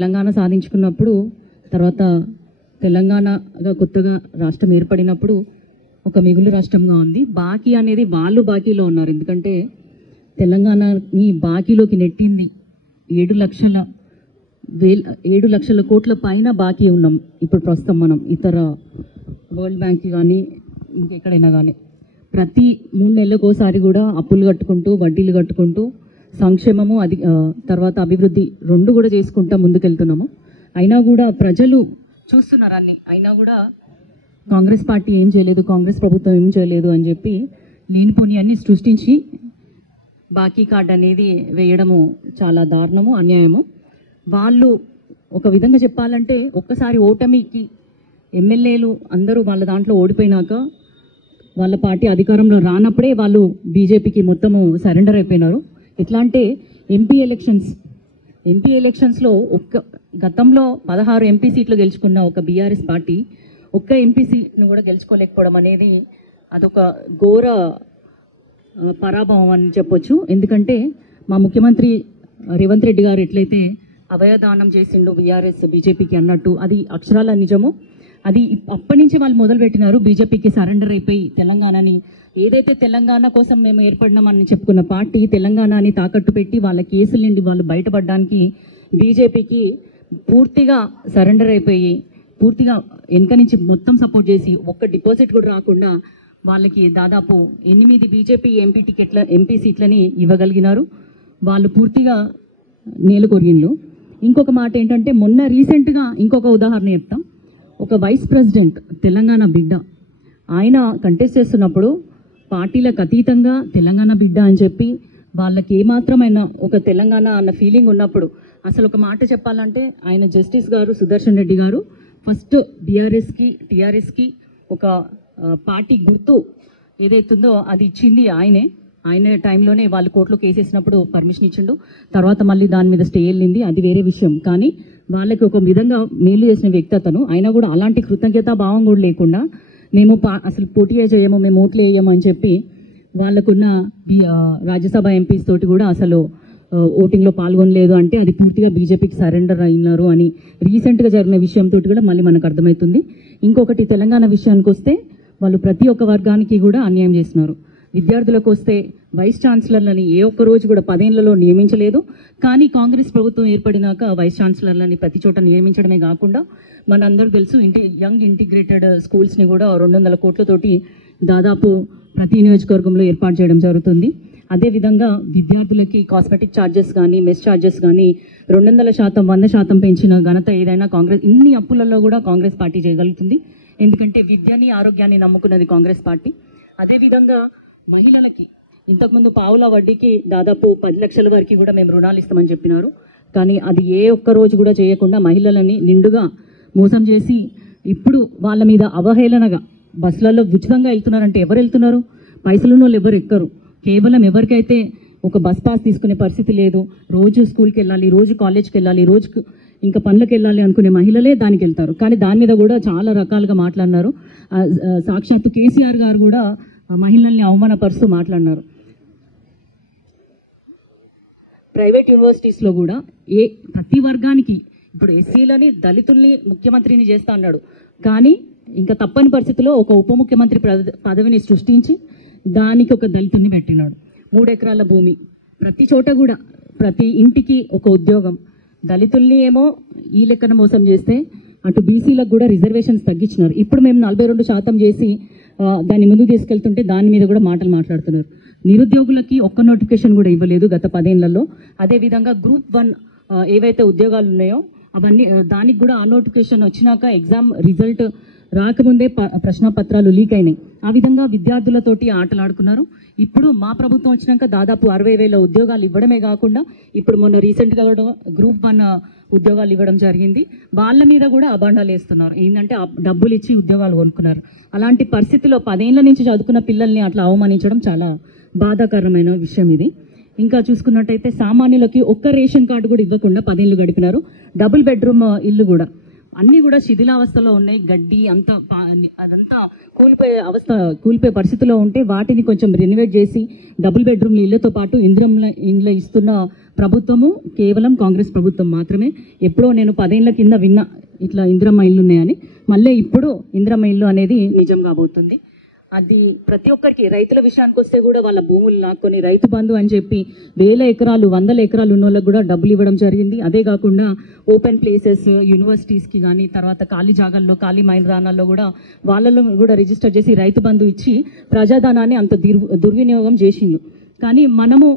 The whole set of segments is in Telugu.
తెలంగాణ సాధించుకున్నప్పుడు తర్వాత తెలంగాణగా కొత్తగా రాష్ట్రం ఏర్పడినప్పుడు ఒక మిగులు రాష్ట్రంగా ఉంది. బాకీ అనేది వాళ్ళు బాకీలో ఉన్నారు. ఎందుకంటే తెలంగాణని బాకీలోకి నెట్టింది 7 లక్షల కోట్ల పైన బాకీ ఉన్నాం ఇప్పుడు ప్రస్తుతం మనం. ఇతర వరల్డ్ బ్యాంక్ కానీ ఇంకెక్కడైనా కానీ ప్రతి 3 నెలలకోసారి కూడా అప్పులు కట్టుకుంటూ వడ్డీలు కట్టుకుంటూ సంక్షేమము తర్వాత అభివృద్ధి రెండు కూడా చేసుకుంటా ముందుకెళ్తున్నాము. అయినా కూడా ప్రజలు చూస్తున్నారు అన్ని. అయినా కూడా కాంగ్రెస్ పార్టీ ఏం చేయలేదు, కాంగ్రెస్ ప్రభుత్వం ఏం చేయలేదు అని చెప్పి లేనిపోని అన్ని సృష్టించి బాకీ కార్డ్ అనేది వేయడము చాలా దారుణము, అన్యాయము. వాళ్ళు ఒక విధంగా చెప్పాలంటే ఒక్కసారి ఓటమికి ఎమ్మెల్యేలు అందరూ వాళ్ళ దాంట్లో ఓడిపోయినాక వాళ్ళ పార్టీ అధికారంలో రానప్పుడే వాళ్ళు బీజేపీకి మొత్తము సరెండర్ అయిపోయినారు. ఎట్లా అంటే ఎంపీ ఎలక్షన్స్లో గతంలో 16 ఎంపీ సీట్లు గెలుచుకున్న ఒక బీఆర్ఎస్ పార్టీ ఒక్క ఎంపీ సీట్ను కూడా గెలుచుకోలేకపోవడం అనేది అదొక ఘోర పరాభవం అని చెప్పొచ్చు. ఎందుకంటే మా ముఖ్యమంత్రి రేవంత్ రెడ్డి గారు ఎట్లయితే అభయదానం చేసిండు బీజేపీకి అన్నట్టు అది అక్షరాల నిజము. అది అప్పటి నుంచి వాళ్ళు మొదలుపెట్టినారు బీజేపీకి సరెండర్ అయిపోయి తెలంగాణని, ఏదైతే తెలంగాణ కోసం మేము ఏర్పడినామని చెప్పుకున్న పార్టీ తెలంగాణని తాకట్టు పెట్టి వాళ్ళ కేసుల నుండి వాళ్ళు బయటపడడానికి బీజేపీకి పూర్తిగా సరెండర్ అయిపోయి పూర్తిగా వెనక నుంచి మొత్తం సపోర్ట్ చేసి ఒక్క డిపాజిట్ కూడా రాకుండా వాళ్ళకి దాదాపు 8 బీజేపీ ఎంపీ సీట్లని ఇవ్వగలిగినారు. వాళ్ళు పూర్తిగా నేలు కొరిగిండ్లు. ఇంకొక మాట ఏంటంటే మొన్న రీసెంట్గా ఇంకొక ఉదాహరణ చెప్తాం. ఒక వైస్ ప్రెసిడెంట్ తెలంగాణ బిడ్డ ఆయన కంటెస్ట్ చేస్తున్నప్పుడు పార్టీలకు అతీతంగా తెలంగాణ బిడ్డ అని చెప్పి వాళ్ళకి ఏమాత్రమైన ఒక తెలంగాణ అన్న ఫీలింగ్ ఉన్నప్పుడు అసలు ఒక మాట చెప్పాలంటే ఆయన జస్టిస్ గారు సుదర్శన్ రెడ్డి గారు ఫస్ట్ బీఆర్ఎస్కి టీఆర్ఎస్కి ఒక పార్టీ గుర్తు ఏదైతుందో అది ఇచ్చింది ఆయన టైంలోనే వాళ్ళు కోర్టులో కేసేసినప్పుడు పర్మిషన్ ఇచ్చిండు. తర్వాత మళ్ళీ దాని మీద స్టే వెళ్ళింది, అది వేరే విషయం. కానీ వాళ్ళకి ఒక విధంగా మేలు చేసిన వ్యక్తి అతను. అయినా కూడా అలాంటి కృతజ్ఞతా భావం కూడా లేకుండా మేము అసలు పోటీ చేయము, మేము ఓట్లు వేయము అని చెప్పి వాళ్ళకున్న రాజ్యసభ ఎంపీస్ తోటి కూడా అసలు ఓటింగ్లో పాల్గొనలేదు. అంటే అది పూర్తిగా బీజేపీకి సరెండర్ అయినారు అని రీసెంట్గా జరిగిన విషయంతో కూడా మళ్ళీ మనకు అర్థమవుతుంది. ఇంకొకటి తెలంగాణ విషయానికి వస్తే వాళ్ళు ప్రతి ఒక్క వర్గానికి కూడా అన్యాయం చేస్తున్నారు. విద్యార్థులకు వస్తే వైస్ ఛాన్సలర్లని ఏ ఒక్క రోజు కూడా 10 ఏళ్లలో నియమించలేదు. కానీ కాంగ్రెస్ ప్రభుత్వం ఏర్పడినాక వైస్ ఛాన్సలర్లని ప్రతి చోట నియమించడమే కాకుండా మనందరూ తెలుసు యంగ్ ఇంటిగ్రేటెడ్ స్కూల్స్ని కూడా 200 కోట్లతోటి దాదాపు ప్రతి నియోజకవర్గంలో ఏర్పాటు చేయడం జరుగుతుంది. అదేవిధంగా విద్యార్థులకి కాస్మెటిక్ ఛార్జెస్ కానీ మెస్ ఛార్జెస్ కానీ 200%, 100% పెంచిన ఘనత ఏదైనా కాంగ్రెస్. ఇన్ని అప్పులలో కూడా కాంగ్రెస్ పార్టీ చేయగలుగుతుంది. ఎందుకంటే విద్యని ఆరోగ్యాన్ని నమ్ముకున్నది కాంగ్రెస్ పార్టీ. అదేవిధంగా మహిళలకి ఇంతకుముందు పావుల వడ్డీకి దాదాపు 10 లక్షల వరకు కూడా మేము రుణాలు ఇస్తామని చెప్పినారు. కానీ అది ఏ ఒక్క రోజు కూడా చేయకుండా మహిళలని నిండుగా మోసం చేసి ఇప్పుడు వాళ్ళ మీద అవహేళనగా బస్సులలో ఉచితంగా వెళ్తున్నారంటే ఎవరు వెళ్తున్నారు? పైసలున్న వాళ్ళు ఎవరు ఎక్కరు. కేవలం ఎవరికైతే ఒక బస్ పాస్ తీసుకునే పరిస్థితి లేదు, రోజు స్కూల్కి వెళ్ళాలి, రోజు కాలేజ్కి వెళ్ళాలి, రోజు ఇంకా పనులకు వెళ్ళాలి అనుకునే మహిళలే దానికి వెళ్తారు. కానీ దాని మీద కూడా చాలా రకాలుగా మాట్లాడినారు. సాక్షాత్తు కేసీఆర్ గారు కూడా మహిళల్ని అవమానపరుస్తూ మాట్లాడినారు. ప్రైవేట్ యూనివర్సిటీస్లో కూడా ప్రతి వర్గానికి ఇప్పుడు ఎస్సీలని దళితుల్ని ముఖ్యమంత్రిని చేస్తా అన్నాడు. కానీ ఇంకా తప్పని పరిస్థితిలో ఒక ఉప ముఖ్యమంత్రి పదవిని సృష్టించి దానికి ఒక దళితుల్ని పెట్టినాడు. 3 ఎకరాల భూమి, ప్రతి చోట కూడా ప్రతి ఇంటికి ఒక ఉద్యోగం. దళితుల్ని ఏమో ఈ లెక్కన మోసం చేస్తే అటు బీసీలకు కూడా రిజర్వేషన్స్ తగ్గించినారు. ఇప్పుడు మేము 42% చేసి దాన్ని ముందుకు తీసుకెళ్తుంటే దాని మీద కూడా మాట్లాడుతున్నారు. నిరుద్యోగులకి ఒక్క నోటిఫికేషన్ కూడా ఇవ్వలేదు గత 10 ఏళ్లలో. అదేవిధంగా గ్రూప్ 1 ఏవైతే ఉద్యోగాలు ఉన్నాయో అవన్నీ దానికి కూడా ఆ నోటిఫికేషన్ వచ్చినాక ఎగ్జామ్ రిజల్ట్ రాకముందే ప్రశ్నపత్రాలు లీక్ అయినాయి. ఆ విధంగా విద్యార్థులతోటి ఆటలాడుకున్నారు. ఇప్పుడు మా ప్రభుత్వం వచ్చినాక దాదాపు 60,000 ఉద్యోగాలు ఇవ్వడమే కాకుండా ఇప్పుడు మొన్న రీసెంట్గా కూడా గ్రూప్ 1 ఉద్యోగాలు ఇవ్వడం జరిగింది. వాళ్ళ మీద కూడా అబాండాలు వేస్తున్నారు. ఏంటంటే డబ్బులు ఇచ్చి ఉద్యోగాలు కొనుక్కున్నారు. అలాంటి పరిస్థితిలో 10 ఏళ్ల నుంచి చదువుకున్న పిల్లల్ని అట్లా అవమానించడం చాలా బాధాకరమైన విషయం ఇది. ఇంకా చూసుకున్నట్టయితే సామాన్యులకి ఒక్క రేషన్ కార్డు కూడా ఇవ్వకుండా 10 ఏళ్ళు గడిపినారు. డబుల్ బెడ్రూమ్ ఇల్లు కూడా అన్నీ కూడా శిథిలావస్థలో ఉన్నాయి. గడ్డి అదంతా కూలిపోయే పరిస్థితిలో ఉంటే వాటిని కొంచెం రెనోవేట్ చేసి డబుల్ బెడ్రూమ్ల ఇళ్లతో పాటు ఇంద్రం ఇండ్ల ఇస్తున్న ప్రభుత్వము కేవలం కాంగ్రెస్ ప్రభుత్వం మాత్రమే. ఎప్పుడో నేను 10 ఏళ్ల కింద విన్నా ఇట్లా ఇందిరమ్మ ఇల్లు ఉన్నాయని, మళ్ళీ ఇప్పుడు ఇందిరమ్మ ఇల్లు అనేది నిజం కాబోతుంది. అది ప్రతి ఒక్కరికి, రైతుల విషయానికి వస్తే కూడా వాళ్ళ భూములు లాక్కొని రైతు బంధు అని చెప్పి 1000 ఎకరాలు 100 ఎకరాలు ఉన్న వాళ్ళకి కూడా డబ్బులు ఇవ్వడం జరిగింది. అదే కాకుండా ఓపెన్ ప్లేసెస్ యూనివర్సిటీస్కి కానీ, తర్వాత ఖాళీ జాగాల్లో, ఖాళీ మైదానాల్లో కూడా వాళ్ళలో కూడా రిజిస్టర్ చేసి రైతు బంధు ఇచ్చి ప్రజాధనాన్ని అంత దుర్వినియోగం చేసిండు. కానీ మనము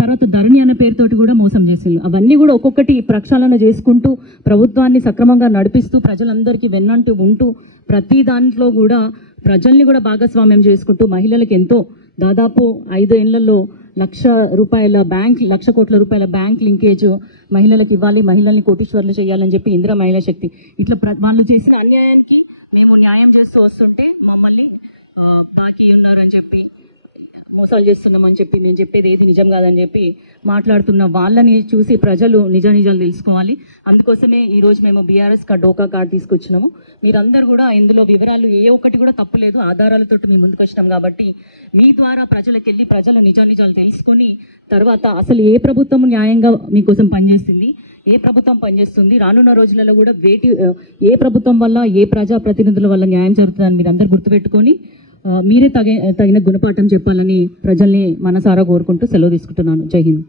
తర్వాత ధరణి అనే పేరుతోటి కూడా మోసం చేసిండు. అవన్నీ కూడా ఒక్కొక్కటి ప్రక్షాళన చేసుకుంటూ ప్రభుత్వాన్ని సక్రమంగా నడిపిస్తూ ప్రజలందరికీ వెన్నంటూ ఉంటూ ప్రతి దాంట్లో కూడా ప్రజల్ని కూడా భాగస్వామ్యం చేసుకుంటూ మహిళలకు ఎంతో దాదాపు 5 ఏళ్లలో ₹1,00,000 కోట్ల రూపాయల బ్యాంక్ లింకేజ్ మహిళలకు ఇవ్వాలి, మహిళల్ని కోటీశ్వర్లు చేయాలని చెప్పి ఇందిరా మహిళా శక్తి ఇట్లా వాళ్ళు చేసిన అన్యాయానికి మేము న్యాయం చేస్తూ వస్తుంటే మమ్మల్ని బాకీ ఉన్నారని చెప్పి, మోసాలు చేస్తున్నామని చెప్పి, మేము చెప్పేది ఏది నిజం కాదని చెప్పి మాట్లాడుతున్న వాళ్ళని చూసి ప్రజలు నిజాలు తెలుసుకోవాలి. అందుకోసమే ఈరోజు మేము బీఆర్ఎస్ డోకా కార్డు తీసుకొచ్చినాము. మీరందరూ కూడా ఇందులో వివరాలు ఏ ఒక్కటి కూడా తప్పులేదు, ఆధారాలతో మేము ముందుకు వచ్చినాం కాబట్టి మీ ద్వారా ప్రజలకు వెళ్ళి ప్రజల నిజాలు తెలుసుకొని తర్వాత అసలు ఏ ప్రభుత్వం న్యాయంగా మీకోసం పనిచేస్తుంది, ఏ ప్రభుత్వం పనిచేస్తుంది, రానున్న రోజులలో కూడా ఏ ప్రభుత్వం వల్ల, ఏ ప్రజాప్రతినిధుల వల్ల న్యాయం జరుగుతుందని మీరు అందరూ గుర్తుపెట్టుకొని మీరే తగిన గుణపాఠం చెప్పాలని ప్రజల్ని మనసారా కోరుకుంటూ సెలవు తీసుకుంటున్నాను. జై హింద్.